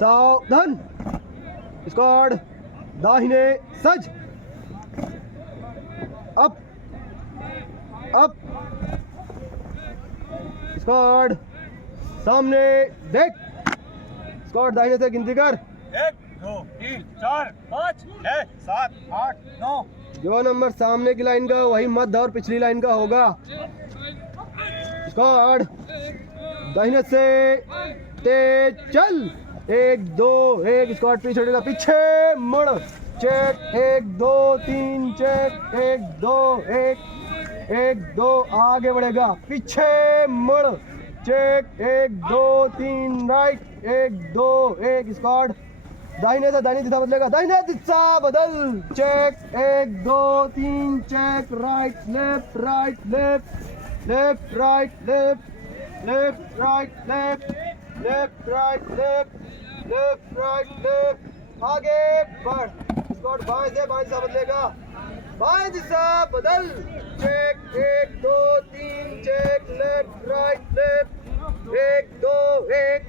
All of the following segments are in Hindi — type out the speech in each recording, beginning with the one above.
सावधान, स्क्वाड दाहिने सज, अप अप, स्क्वाड सामने देख, स्क्वाड दाहिने से गिनती कर 1 2 3 4 5 6 7 8 9। जो नंबर सामने की लाइन का वही मध्य और पिछली लाइन का होगा। स्क्वाड दाहिने से तेज चल, 1 2 1, स्क्वाड पीछे हटेगा, पीछे मुड़, चेक 1 2 3, चेक 1 2 1 1 2, आगे बढ़ेगा, पीछे मुड़, चेक 1 2 3, राइट 1 2 1, स्क्वाड दाहिने से दाहिनी दिशा बदलेगा, दाहिने दिशा बदल, check 1 2 3, check right left right left left right left left right left left right left left right left, आगे बढ़, स्क्वाड बाएं से बाएं दिशा बदलेगा, बाएं दिशा बदल, check 1 2 3, check left right left 1 2 1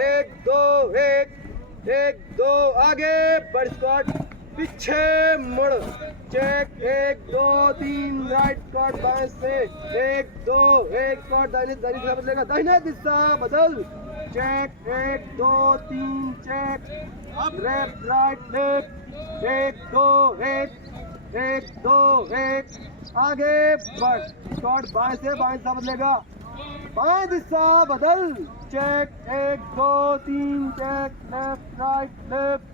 1 2 1 1 2, आगे बढ़, स्क्वाड पीछे मुड़, चेक 1 2 3, राइट, स्क्वाड बाएं से 1 2 1, स्क्वाड दाहिने दिशा बदलेगा, दाहिने दिशा बदल, check 1 2 3, check left right left 1 2 1 1 2 1, आगे बढ़, स्क्वाड बाएं से बाएं दिशा बदलेगा, बाएं दिशा बदल, check 1 2 3, check left right left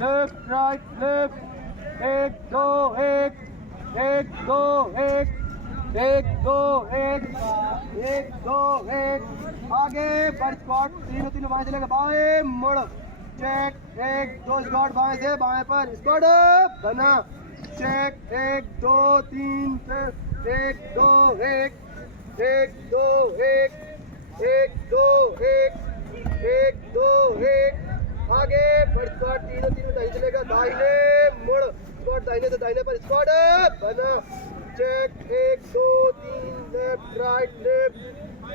left right left 1 2 1 1 2 1 1 2 1 1 2 1, आगे बढ़, स्क्वाड तीनों बाएं चलेगा, बाएं मुड़, चेक 1 2, स्क्वाड बाएं से बाएं पर, स्क्वाड बना, चेक 1 2 3, 1 2 1 1 2 1 1 2 1 1 2 1, आगे बढ़, स्क्वाड तीनों दाहिने चलेगा, दाहिने मुड़, स्क्वाड दाहिने से दाहिने पर, स्क्वाड बना, check 1 2 3, left right left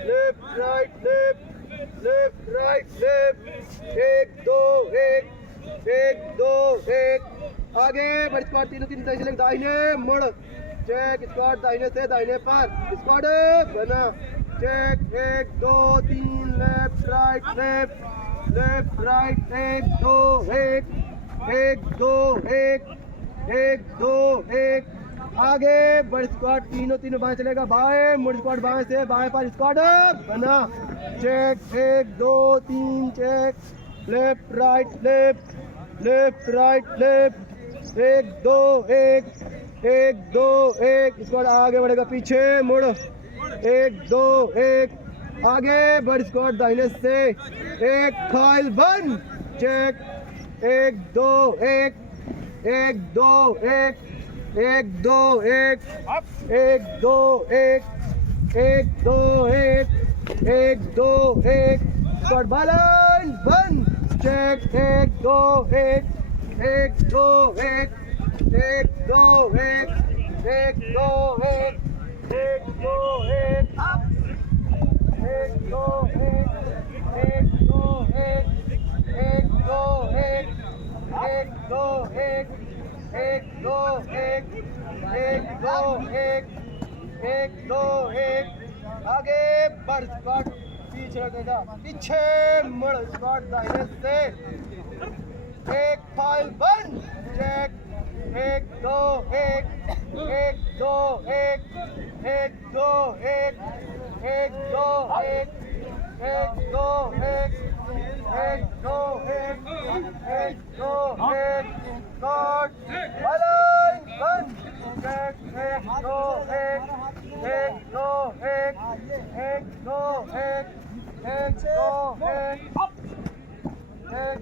left right left left right left 1 2 1 1 2 1, आगे बढ़, स्क्वाड तीनों दाहिने चलेगा, दाहिने मुड़, चेक स्क्वाड दाहिने से दाहिने पर, स्क्वाड बना, check 1 2 3, left right left left right 1 2 1 1 2 1 1 2 1, आगे बढ़, स्क्वाड तीनों बाएं चलेगा, बाएं मुड़, स्क्वाड बाएं से बाएं पर, स्क्वाड बना, check 1 2 3, check left right left left right left 1 2 1 1 2 1, squad आगे बढ़ेगा, पीछे मुड़, 1 2 1, आगे बढ़, स्क्वाड दाहिने से एक फाइल बंद, चेक 1 2 1 1 2 1 1 2 1 1 2 1 1 2 1 1 2 1, स्क्वाड बैलेंस बंद, चेक 1 2 1 1 2 1 1 2 1 1 2 1 1 2 1, 1 2 1 1 2 1 1 2 1 1 2 1 1 2 1 1 2 1 1 2 1, आगे बढ़, स्क्वाड पीछे हटेगा, पीछे मुड़, स्क्वाड दाहिने से एक फाइल बंद, चेक 1 2 1 1 2 1 1 2 1 1 2 1 1 2 1 1 2 1 1 2 1, स्क्वाड बैलेंस बंद, चेक 1 2 1 1 2 1 1 2 1 1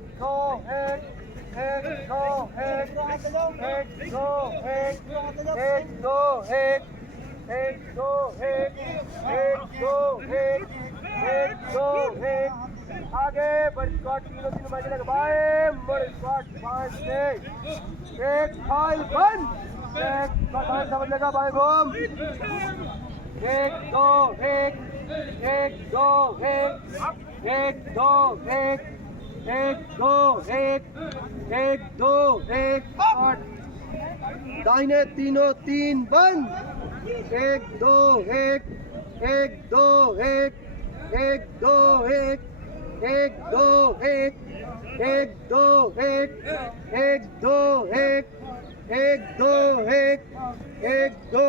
2 1 1 2 1 1 2 1 1 2 1 1 2 1 1 2 1 1 2 1 1 2 1, आगे बढ़, स्क्वाड तीनों बाएं चलेगा, बाएं मुड़, स्क्वाड बाएं से एक फाइल बंद, एक बाएं समझ बाएं घूम, 1 2 1 1 2 1 1 2 1 एक दो एक एक दो एक आठ दाहिने तीनों तीन बंद एक दो एक एक दो एक एक दो एक एक दो एक एक दो एक एक दो एक एक दो एक एक दो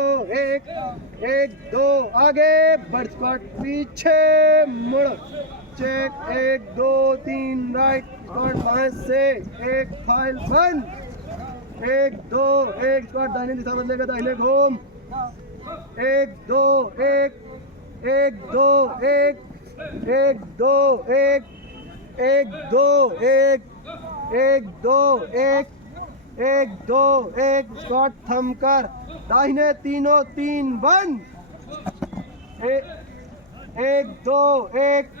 एक दो आगे बढ़ स्क्वाट पीछे मुड़ चेक एक दो तीन राइट स्क्वाट बाएं से एक फाइल बंद एक दो एक स्क्वाट दाहिने दिशा बदलेगा दाहिने घूम एक दो एक एक दो एक एक दो एक एक दो एक दो एक एक दो एक स्क्वाट थम कर दाहिने तीनों तीन बंद एक दो एक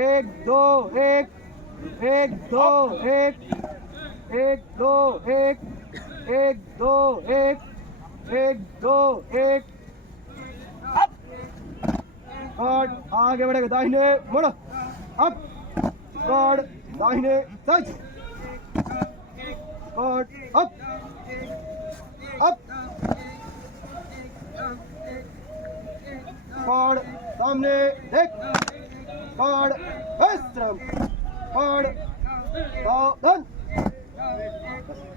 एक दो एक एक दो एक एक दो एक एक दो एक दो एक और आगे बढ़ेगा दाहिने मुड़ अप स्क्वाड दाहिने सच और अप स्क्वाड सामने देख स्क्वाड विश्राम स्क्वाड सावधान